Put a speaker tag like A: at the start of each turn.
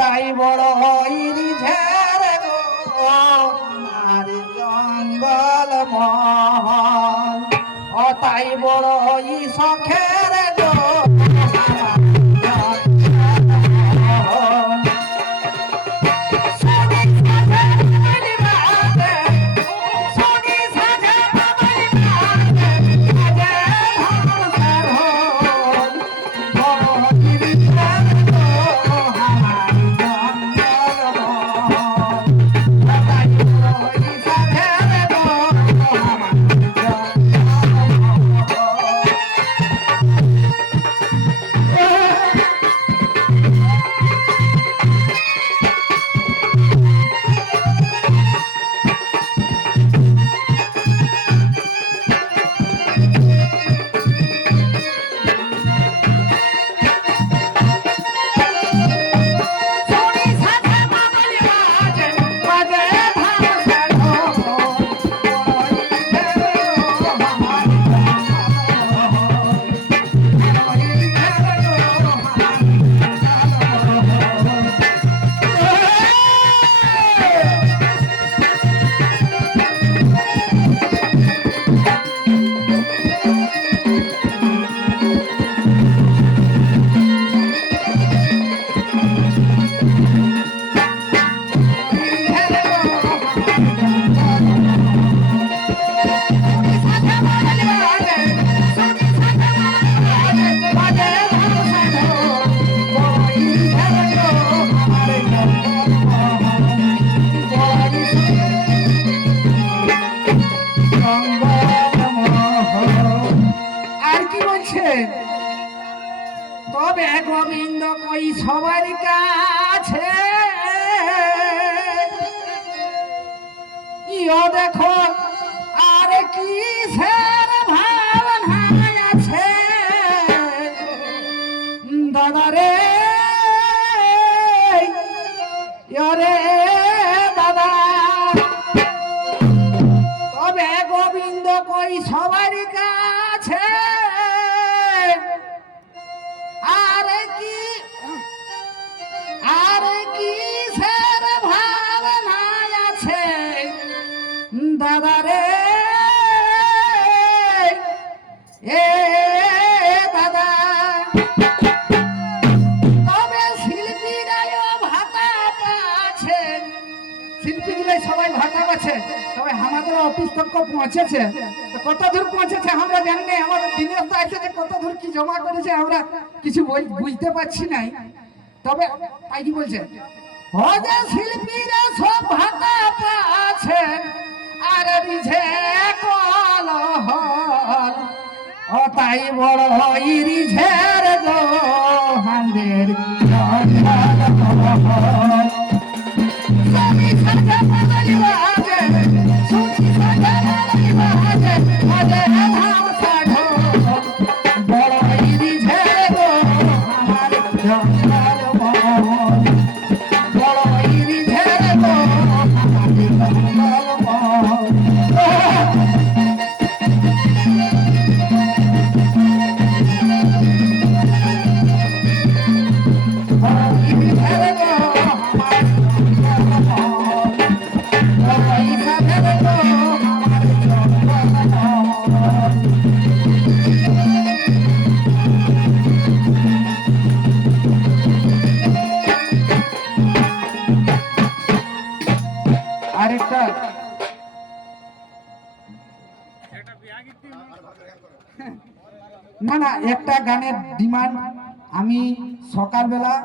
A: তাই বড় ঝের গো মারি জঙ্গল মহল। তাই বড় হই গো তবে গোবিন্দ কই সবার কাছে? ইও দেখো, আর কি ভাবনা আছে? দাদা রে ইয়রে দাদা। তবে গোবিন্দ কই সবার শিল্পীগুলো সবাই ভাতা আছে তবে আমাদের অফিস তক পৌঁছেছে। কত দূর পৌঁছেছে আমরা জানি না, আমাদের দিনেশ দা যে কত দূর কি জমা করেছে আমরা কিছু বুঝতে পারছি নাই। তবে তাই কি বলছে? শিল্পীরা সব ভাতা পাচ্ছে আর রিঝে কল হল ও তাই বড় ইরিঝের গো না না একটা গানের ডিমান্ড আমি সকালবেলা